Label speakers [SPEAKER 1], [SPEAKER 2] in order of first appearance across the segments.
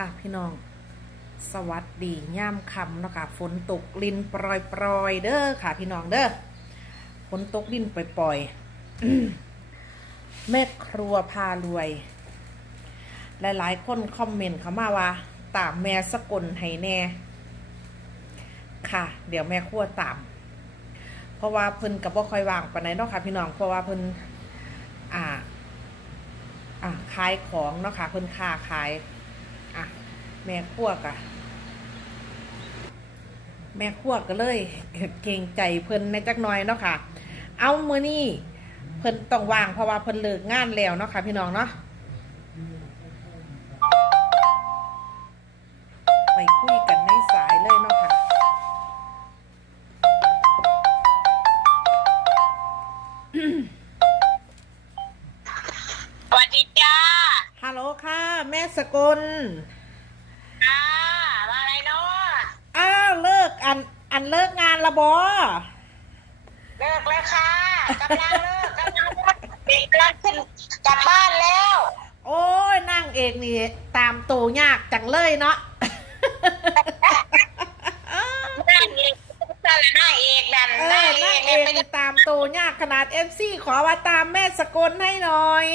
[SPEAKER 1] ค่ะพี่น้อง สวัสดีย่ามคำนะคะฝนตกลินปรอยปรอยเด้อค่ะพี่น้องเด้อฝนตกลินปล่อยปล่อยแม่ครัวพารวย หลายๆ คนคอมเมนต์เขามาว่า ตามแม่สกลให้แน่ ค่ะ เดี๋ยวแม่ครัวตาม เพราะว่าเพิ่นกับบ่าค่อยวางปานเนาะค่ะพี่น้องเพราะว่าเพิ่นอ่าอะขายของเนาะค่ะเพิ่นค้าขาย แม่ขั่วกะ แม่ขั่วก็เลย เก่งใจเพิ่นในจักหน่อยเนาะค่ะ เอามือนี่เพิ่นต้องว่างเพราะว่าเพิ่นเลิกงานแล้วเนาะค่ะพี่น้องเนาะ นอันเลิกงานละบอ
[SPEAKER 2] เลิกแล้วค่ะกำลังเลิกกำลังเลิกเด็กกำลังขึ้นกลับบ้านแล้ว
[SPEAKER 1] โอ้ยนั่งเอกนี่ตามตัวยากจังเลยเนาะ
[SPEAKER 2] นั่งเอกนั่นแหละนั่งเอกนั่น
[SPEAKER 1] เอ
[SPEAKER 2] นั่
[SPEAKER 1] อง
[SPEAKER 2] เอ
[SPEAKER 1] นั่ง
[SPEAKER 2] ก
[SPEAKER 1] เอ
[SPEAKER 2] เนี่ย
[SPEAKER 1] ก
[SPEAKER 2] เป็น
[SPEAKER 1] นี่ตามตัวยากขนาดเอฟซีขอว่าตามแม่สกลให้หน่อย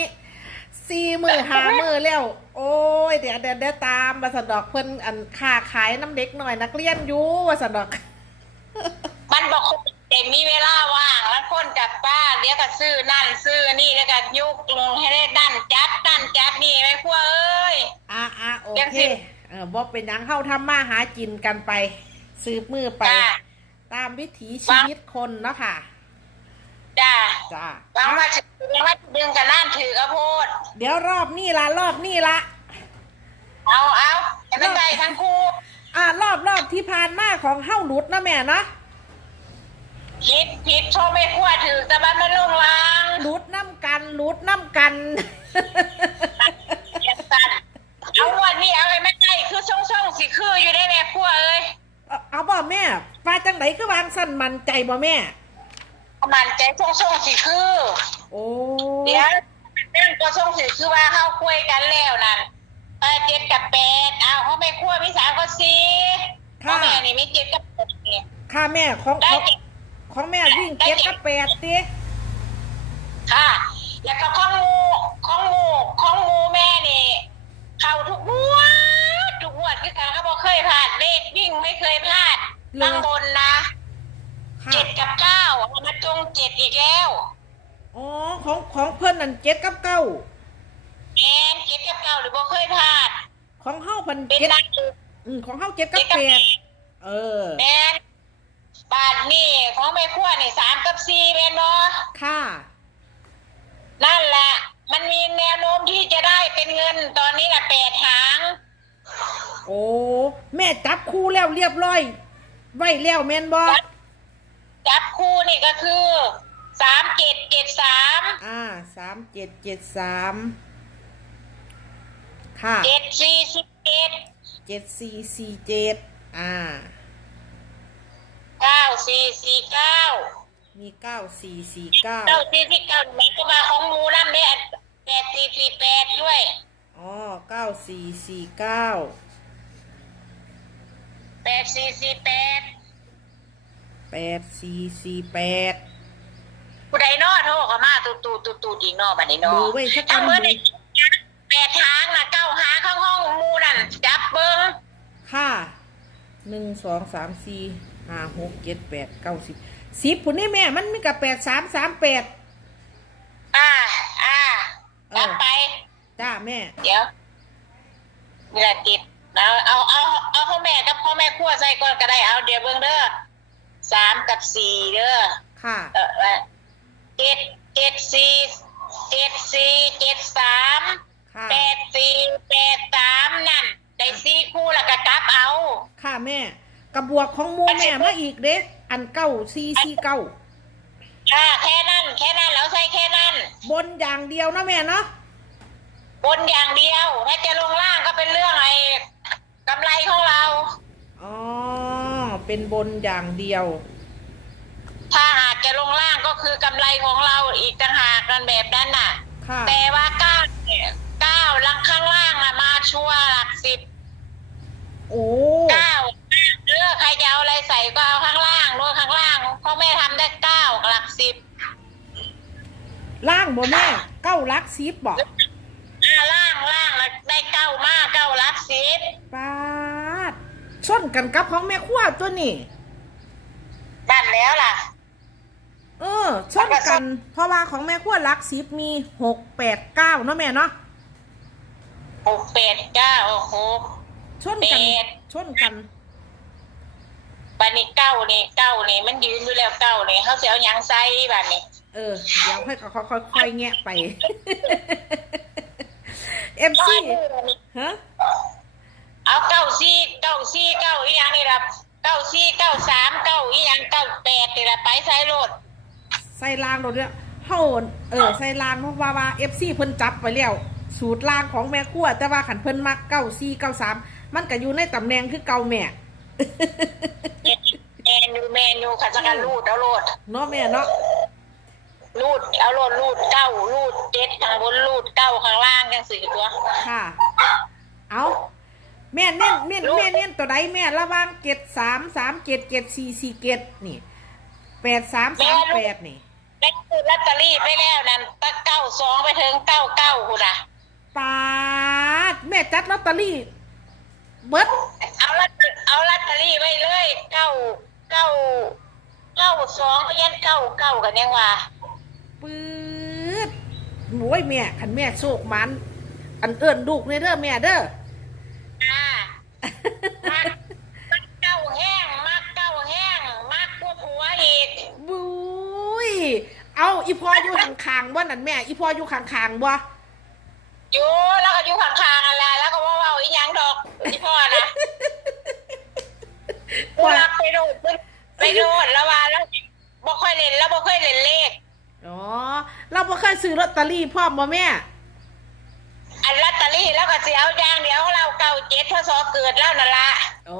[SPEAKER 1] สี่มือหามือแล้ว โอ้ยเดี๋ยวเดี๋ยวเดี๋ยวตามมาสนดอกเพิ่นอันค่าขายน้ำเด็กหน่อยนักเรียนอยู่ว่าสนดอก
[SPEAKER 2] มันบอกคนเด็กมีเวลาว่างแล้วคนกลับบ้านเดี๋ยวก็ซื้อนั่นซื้อนี่แล้วก็ยุกลงให้ได้นั่นจัดนั่นจัดนี่ไม่พวกเอ้ย
[SPEAKER 1] อะอะโอ
[SPEAKER 2] ยัง
[SPEAKER 1] เค
[SPEAKER 2] สิ
[SPEAKER 1] เออบอกเป็นหยังเข้าทำมาหากินกันไปซื้อมือไป
[SPEAKER 2] จ้า
[SPEAKER 1] ตามวิถีชีวิตคนเนาะค่ะ
[SPEAKER 2] จ้า
[SPEAKER 1] จ้า
[SPEAKER 2] บางว่าถือว่าดึงกับนั่นถือกระโพด
[SPEAKER 1] เดี๋ยวรอบนี้ละรอบนี้ละ
[SPEAKER 2] เอาเอาให้มันได้ทั้งคู่
[SPEAKER 1] อ่ารอบรอบที่ผ่านมาของเฮ้าหลุดนะแม่เนาะ
[SPEAKER 2] คิดผิดโชคไม่คั่วถือแต่บ้านไม่ลงลาง
[SPEAKER 1] หลุดน้ำกันหลุดน้ำกัน
[SPEAKER 2] เจ็บสันเอาวันนี้เอาไอ้ไม่ได้คือช่องช่องๆสิคืออยู่ได้แม่คั่วเอ้ย
[SPEAKER 1] เอาเอาบ่แม่ฟ้าจังไหนก็วางสั้นมันใจบ่แม่
[SPEAKER 2] มันใจช่องช่องๆสิคือ
[SPEAKER 1] โอ้
[SPEAKER 2] เดี๋ยวเรื่องก็ช่องสิคือว่าเข้าคุยกันแล้วนั่น เออเจ็ดกับแปดเอาเขาไม่คั่วมีสามกับสี่พ่อ
[SPEAKER 1] ค่ะ
[SPEAKER 2] แม่นี่ไม่เจ็ดกับแปดนี่
[SPEAKER 1] ค่ะแม่ของ
[SPEAKER 2] ได้
[SPEAKER 1] ของ
[SPEAKER 2] เจ็ด
[SPEAKER 1] ของแม่วิ่งเจ็ดกับแปดติ
[SPEAKER 2] ค่ะ แล้วก็ข้องงูข้องงูข้องงูแม่นี่ เข้าทุกงวดทุกงวดคือกันเขาบอกเคยพลาดเลขวิ่งไม่เคยพลาดข้างบนนะ
[SPEAKER 1] ค่ะ
[SPEAKER 2] เจ็ดกับเก้าเอามาจงเจ็ดอีกแล้ว
[SPEAKER 1] อ๋อของของเพิ่นนั่นเจ็ดกับเก้า
[SPEAKER 2] แอนเจ็ดกับเก้าหรือบ่เคยพลาด
[SPEAKER 1] ของเฮ้าเพิ่น
[SPEAKER 2] เป็น
[SPEAKER 1] เจ็ด
[SPEAKER 2] นัก
[SPEAKER 1] อืมของเฮ้าเจ็ดกั
[SPEAKER 2] เจ็
[SPEAKER 1] บ
[SPEAKER 2] ดกับ
[SPEAKER 1] แป
[SPEAKER 2] แป
[SPEAKER 1] ด
[SPEAKER 2] ด
[SPEAKER 1] เออ
[SPEAKER 2] แอนบาทนี่ของแม่ขั้วนี่สามกับสี่เป็นบ่
[SPEAKER 1] ค่ะ
[SPEAKER 2] นั่นแหละมันมีแนวโน้มที่จะได้เป็นเงินตอนนี้ละแปดหาง
[SPEAKER 1] โอ้แม่จับคู่แล้วเรียบร้อย ไว้แล้วแม่นบ่
[SPEAKER 2] จับคู่นี่ก็คือสามเจ็ดเจ็ดสาม
[SPEAKER 1] อ่าสามเจ็ดเจ็ดสาม ค่ะ
[SPEAKER 2] เจ็ดสี่สิบเจ็ด
[SPEAKER 1] เจ็ดสี่สี่เจ็ดอ่า
[SPEAKER 2] เก้าสี่สี่เก้า
[SPEAKER 1] มีเก้าสี่สี่เก้า
[SPEAKER 2] เก้าสี่สี่เก้าแม่ก็มาของงูนั่นเนี่ยแปดสี่สี่แปดด้วย
[SPEAKER 1] อ๋อเก้าสี่สี่เก้า
[SPEAKER 2] แปดสี่สี่แปด
[SPEAKER 1] แปดสี่สี่แปด
[SPEAKER 2] ผู้ใดนอโทรเข้ามาตูตูตูตูอีกนอบัดนี้นอ
[SPEAKER 1] ดูไว้สัก
[SPEAKER 2] ทั้
[SPEAKER 1] อั
[SPEAKER 2] ง
[SPEAKER 1] น
[SPEAKER 2] เมื่อ
[SPEAKER 1] ดู
[SPEAKER 2] ได้ แปดทางนะเก้าหาข้างห้องหมูนั่นจับเบิ้ง
[SPEAKER 1] ค่ะหนึ่งสองสามสี่ห้าหกเจ็ดแปดเก้าสิบสิบผุนนี่แม่ มันมีกับแปดสามสามแปด
[SPEAKER 2] อ่าอ่า
[SPEAKER 1] เออ
[SPEAKER 2] จับไป
[SPEAKER 1] จ้าแม่
[SPEAKER 2] เดี๋ยวนี่แหละติดเอาเอาเอาเอาพ่อแม่กับพ่อแม่ขั้วใส่ก่อนก็ได้เอาเดี๋ยวเบิ้งเด้อสามกับสี่เด้อ
[SPEAKER 1] ค่ะ
[SPEAKER 2] เออเออเจ็ดเจ็ดสี่เจ็ดสี่เจ็ดสาม
[SPEAKER 1] ค่ะ
[SPEAKER 2] แปดสี่แปดสามนั่นได้สี่คู่แล้วก็กลับเอา
[SPEAKER 1] ค่ะแม่ กระบวกของหมูแม่มาอีกเด็กอันเก้าสี่สี่เก้า
[SPEAKER 2] ค่ะแค่นั้น แค่นั้นแล้วใส่แค่นั้น
[SPEAKER 1] บนอย่างเดียวนะแม่เนาะ
[SPEAKER 2] บนอย่างเดียวถ้าจะลงล่างก็เป็นเรื่องไอ้กำไรของเรา
[SPEAKER 1] อ๋อเป็นบนอย่างเดียว
[SPEAKER 2] ถ้าหากจะลงล่างก็คือกำไรของเราอีกต่างหากกันแบบนั้นน่ะ
[SPEAKER 1] ค่ะ
[SPEAKER 2] แต่ว่าเก้าเนี่ย เก้าลังข้างล่างน่ะมาชัวร์หลักสิบ
[SPEAKER 1] โอ้
[SPEAKER 2] เก้าเลือกใครจะเอาอะไรใส่ก็เอาข้างล่างโน้นข้างล่างพ่อแม่ทำได้เก้าหลักสิบ
[SPEAKER 1] ล่างบ่แม่เก้าลักซิบบ่
[SPEAKER 2] อ่าล่างล่างแล้วได้เก้ามากเก้าหลักสิบ
[SPEAKER 1] ปาดชนกันกับของแม่ขั้วตัวนี้
[SPEAKER 2] นั่นแล้วล่ะ
[SPEAKER 1] เออชนกัน เพราะว่าของแม่ขั้วลักซิบมีหกแปดเก้าเนาะแม่เนาะ
[SPEAKER 2] หกแปดเก้าโอ้โห
[SPEAKER 1] ชนกัน
[SPEAKER 2] แปด
[SPEAKER 1] ชนกัน
[SPEAKER 2] บันนี้เก้านี่เก้านี่มันยืนอยู่แล้วเก้านี่เขาเสียยังไซบันนี้
[SPEAKER 1] เออ เดี๋ยวค่อยค่อยค่อยค่อยแงะไป เอ็มซีฮะ
[SPEAKER 2] เอาเก้าสี่เก้าสี่เก้าอีหยังนี่ละเก้าสี่เก้าสามเก้าอีหยังเก้าแปดนี่ละไปใส่รถ
[SPEAKER 1] ใส่รางรถเนี่ยเฮาเออ ใส่รางเพราะว่าว่าเอฟซีเพิ่นจับไปแล้ว สูตรรางของแม่ขั้วแต่ว่าขันเพิ่นมักเก้าสี่เก้าสามมันก็อยู่ในตำแหน่งคือเก่าแม่
[SPEAKER 2] แมนยูแมนยูขันจะกันรูดเอาโลด
[SPEAKER 1] เนาะแม่เนาะ
[SPEAKER 2] รูดเอาโลดรูดเก้ารูดเจ็ดข้างบนรูดเก้าข้างล่างกันสี่ตัว
[SPEAKER 1] ค่ะ เอาแม่เน้นแม่นแม่เน้นตัวใดแม่ระหว่างเจ็ดสามสามเจ็ดเจ็ดสี่สี่เจ็ดนี่แปดสามสามแปดนี่
[SPEAKER 2] ได้ซื้อลอตเตอรี่ไปแล้วนั่นตั้งเก้าสองไปถึงเก้าเก้าคุณอะ
[SPEAKER 1] ปาดแม่จัดลอตเตอรี่เบิด
[SPEAKER 2] เอาลอตเอาลอตเตอรี่ไปเลยเก้าเก้าเก้าสองก็ยันเก้าเก้ากันยังวะ
[SPEAKER 1] ปื๊ดโอ้ยแม่ขันแม่โชคมัน อันเอิ้นลูกในเด้อแม่เด้อ
[SPEAKER 2] อ่ามักมักเก้าแห้งมักเก้าแห้งมักพวกหัวอีก
[SPEAKER 1] บุ้ยเอาอีพออยู่ข้างๆบ่นั่นแม่ อีพออยู่ข้างๆบ่
[SPEAKER 2] อยู่แล้วก็อยู่ข้างๆอะไรแล้วก็ว่าเว่าอีหยังดอกที่พ่อนะกูรักไปโดดไปโดดแล้วว่าแล้วบ่ค่อยเล่นแล้วบ่ค่อยเล่นเลข
[SPEAKER 1] อ๋อ เราบ่เคยซื้อลอตเตอรี่พร้อมบ่แม่
[SPEAKER 2] อันลอตเตอรี่แล้วก็เสียเอาอย่างเดียวเราเก่าเจ็ดพศเกิดแล้วนั่นละ
[SPEAKER 1] โอ้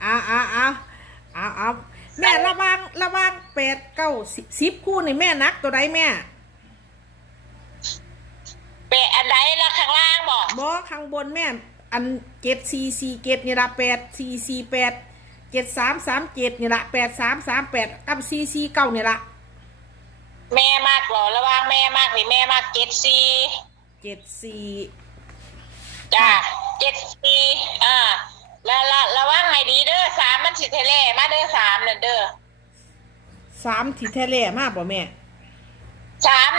[SPEAKER 1] เอาเอาเอาเอาเอาแม่ระวังระวังแปดเก้าสิบสิบคู่นี่แม่นักตัวใดแม่
[SPEAKER 2] เปะอันใดละข้างล่างบอก
[SPEAKER 1] บอข้างบนแม่ อันเจ็ดสี่สี่เจ็ดนี่ละแปดสี่สี่แปดเจ็ดสามสามเจ็ดนี่ละแปดสามสามแปดกับสี่สี่เก้านี่ละ
[SPEAKER 2] แม่มากเหรอระหว่างแม่มากหรือแม่มากเจ็ดสี่
[SPEAKER 1] เจ็ดสี่
[SPEAKER 2] จ้าเจ็ดสี่อ่าแล้วละระวังให้ดีเด้อสามมันสิเทเล่มาเด้อสามนั่นเด้อ
[SPEAKER 1] สามที่แท้แล่มากบ่แม่
[SPEAKER 2] สาม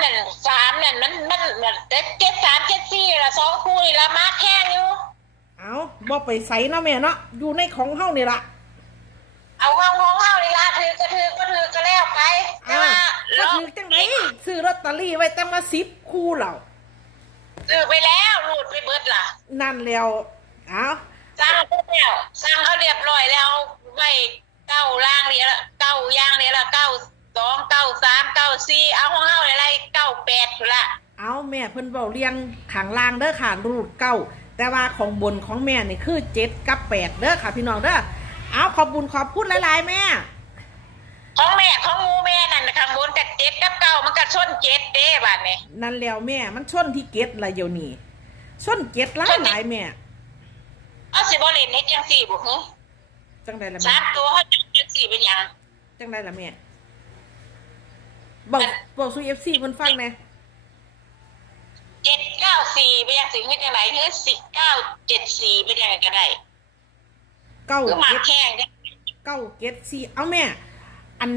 [SPEAKER 2] นั่นสามนั่นมันมันมันเจ็ดเจ็ดสามเจ็ดสี่ละสองคู่นี่ละมากแห้งอยู่
[SPEAKER 1] เอาบ่ไปใส่เนาะแม่เนาะอยู่ในของเฮานี่ละ
[SPEAKER 2] เอาห้องห้องเฮานี่ละถือก็ถือก็ถือก็แล้วไปแต่
[SPEAKER 1] อ้าว
[SPEAKER 2] ว่า
[SPEAKER 1] ก็ถือจังไดซื้อลอตเตอรี่ไว้ตั้งมาสิบคู่แล้ว
[SPEAKER 2] ถือไปแล้วรูดไปเบิดล่ะ
[SPEAKER 1] นั่นแล้วเอา
[SPEAKER 2] สร้างเขาแล้วสร้างเขาเรียบร้อยแล้วไว้เก้าล่างเดียวละเก้าย่างเดียวละเก้า สองเก้าสามเก้าสี่เอาของเฮาอะไรเก้าแปดอยู่ละ
[SPEAKER 1] เอาแม่เพิ่นเบาเรียงขางล่างเด้อค่ะรูดเก้าแต่ว่าของบนของแม่นี่คือเจ็ดกับแปดเด้อค่ะ พี่น้องเด้อเอาขอบบุญขอบพูดหลายๆแม่
[SPEAKER 2] ของแม่ของงูแม่นั่นน่ะข้างบนกับเจ็ดกับเก้ามันก็ชนเจ็ดเด้บัดนี้
[SPEAKER 1] นั่นแล้วแม่มันชนที่เก็ดละเดี๋ยวนี้ชนเก็ดหลายหลายแม่
[SPEAKER 2] เอาสิบ่เล่นเฮ็ดจังสี่บุหึ
[SPEAKER 1] จังไดล่ะ
[SPEAKER 2] สา
[SPEAKER 1] แม่
[SPEAKER 2] มตัวเขาจังสี่เป็นหยัง
[SPEAKER 1] จังไดล่ะแม่ บอกบอกซูเอฟซีเพิ่นฟังแหน่
[SPEAKER 2] เจ็ดเก้าสี่เป็นยังสิเฮ็ดจังไหนเฮ้ยสิเก้าเจ็ดสี่เป็นยังไงก็ได้
[SPEAKER 1] เก้า
[SPEAKER 2] คือหมา
[SPEAKER 1] เก็ด
[SPEAKER 2] แข้งเนี่ย
[SPEAKER 1] เก้าเก็ดสี่เอาแม่ อัน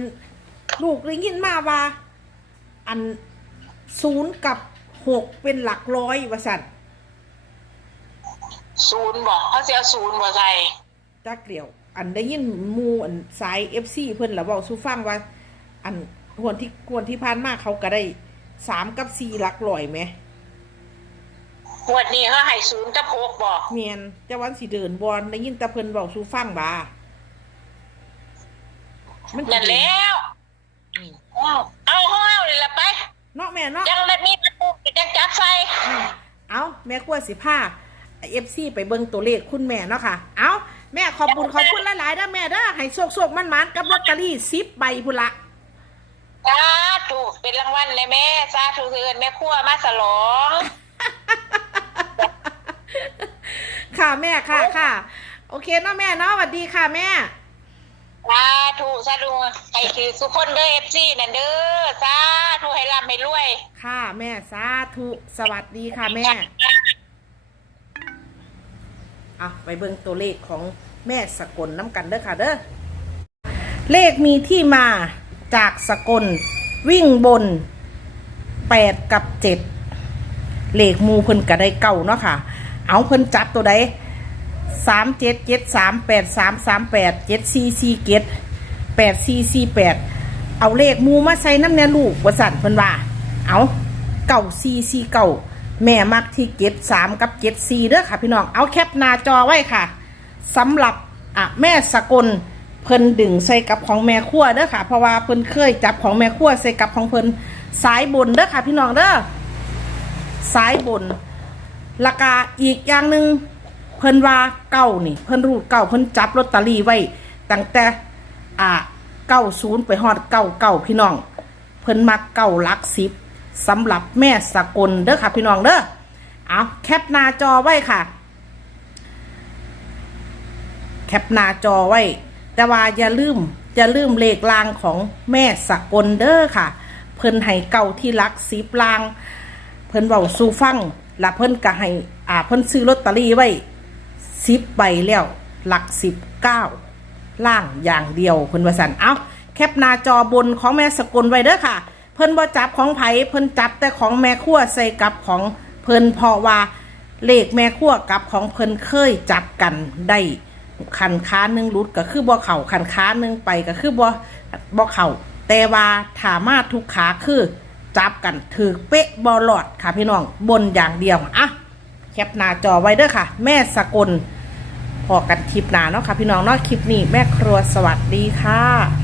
[SPEAKER 1] ลูกได้ยินมาว่า อันศูนย์กับหกเป็นหลักร้อยว่าสั่น
[SPEAKER 2] ศูนย์บอกเขาเสียศูนย์บ่ใส่
[SPEAKER 1] จักเดียว อันได้ยินหมูอันสายเอฟซีเพิ่นแล้วบอกสู้ฟังว่า อัน หวนที่กวนที่ผ่านมาเขาก็ได้สามกับสี่หลักร้อยไหม
[SPEAKER 2] งวดนี้เขาให้ศูนย์กับหกบอก
[SPEAKER 1] เมียนจะวันสิเดินบอลได้ยินแต่เพิ่นบอกสู้ฟังบ่ามันสิ
[SPEAKER 2] นั่น
[SPEAKER 1] เดิ
[SPEAKER 2] แล้ว
[SPEAKER 1] อืม
[SPEAKER 2] เอาเอาของเอาเลยละไป
[SPEAKER 1] เนาะแม่เนาะ
[SPEAKER 2] ยังได้มีประตูยังจับใส่
[SPEAKER 1] อืมเอาแม่กลัวสิพาเอฟซีไปเบิ่งตัวเลขคุณแม่เนาะค่ะ เอาแม่ขอบคุณขอบคุณหลายๆเด้อแม่เด้อให้โชคๆมันๆกับลอตเตอรี่10ใบพุ่นละ
[SPEAKER 2] สาธุเป็นรางวัลเลยแม่สาธุเถินแม่ครัวมาสลอง
[SPEAKER 1] ค่ะแม่ค่ะค่ะ โอเคเนาะแม่เนาะสวัสดีค่ะแม่
[SPEAKER 2] สาธุสาธุให้ถือสุกคนเด้อเอฟซีนั่นเด้อสาธุให้ร่ำให้รวย
[SPEAKER 1] ค่ะแม่สาธุสวัสดีค่ะแม่อะไปเบิ่งตัวเลขของแม่สกลน้ำกันเด้อค่ะเด้อเลขมีที่มา จากสกล วิ่งบนแปดกับเจ็ดเลขมูเพิ่นก็ได้เก่าเนาะค่ะ เอาเพิ่นจับตัวใดสามเจ็ดเจ็ดสามแปดสามสามแปดเจ็ดสี่สี่เจ็ดแปดสี่สี่แปดเอาเลขมูมาใส่น้ำแน่ลูกวสันเพิ่นว่า เอาเก่าสี่สี่เก่าแม่มักที่เจ็ดสามกับเจ็ดสี่เด้อค่ะพี่น้อง เอาแคปหน้าจอไว้ค่ะสำหรับอะแม่สกล เพิ่นดึงใส่กับของแม่ขั้วเด้อค่ะ เพราะว่าเพิ่นเคยจับของแม่ขั้วใส่กับของเพิ่นสายบนเด้อค่ะ พี่น้องเด้อสายบนราคาอีกอย่างหนึ่งเพิ่นว่าเก้านี่ เพิ่นรูดเก้าเพิ่นจับลอตเตอรี่ไว้ตั้งแต่อ่าเก้าศูนย์ไปฮอดเก้าเก้าพี่น้อง เพิ่นมักเก้าลักสิบสำหรับแม่สกลเด้อค่ะ พี่น้องเด้อเอาแคปหน้าจอไว้ค่ะ แคปหน้าจอไว้ แต่ว่าอย่าลืมอย่าลืมเลขลางของแม่สกลเด้อค่ะ เพิ่นให้เก่าที่หลักสิบลาง เพิ่นเว้าสูฟังและเพิ่นก็ให้อ่าเพิ่นซื้อลอตเตอรี่ไว้สิบใบแล้วหลักสิบเก้าล่างอย่างเดียวเพิ่นว่าสันเอาแคปหน้าจอบนของแม่สกลไว้เด้อค่ะ เพิ่นบ่จับของไผเพิ่นจับแต่ของแม่ขั้วใส่กับของเพิ่นเพราะว่าเลขแม่ขั้วกับของเพิ่นเคยจับกันได้ ขันค้าหนึงรุดก็คือบ่เข่าขันค้าหนึงไปก็คือบ่บ่เข่าแต่ว่าถามาทุกขาคือจับกันถือเป๊ะบอลอดค่ะพี่น้องบนอย่างเดียวอะแคปหน้าจอไว้เด้อค่ะ แม่สกลพอกันคลิปหน้าเนาะค่ะพี่น้องเนาะคลิปนี้แม่ครัวสวัสดีค่ะ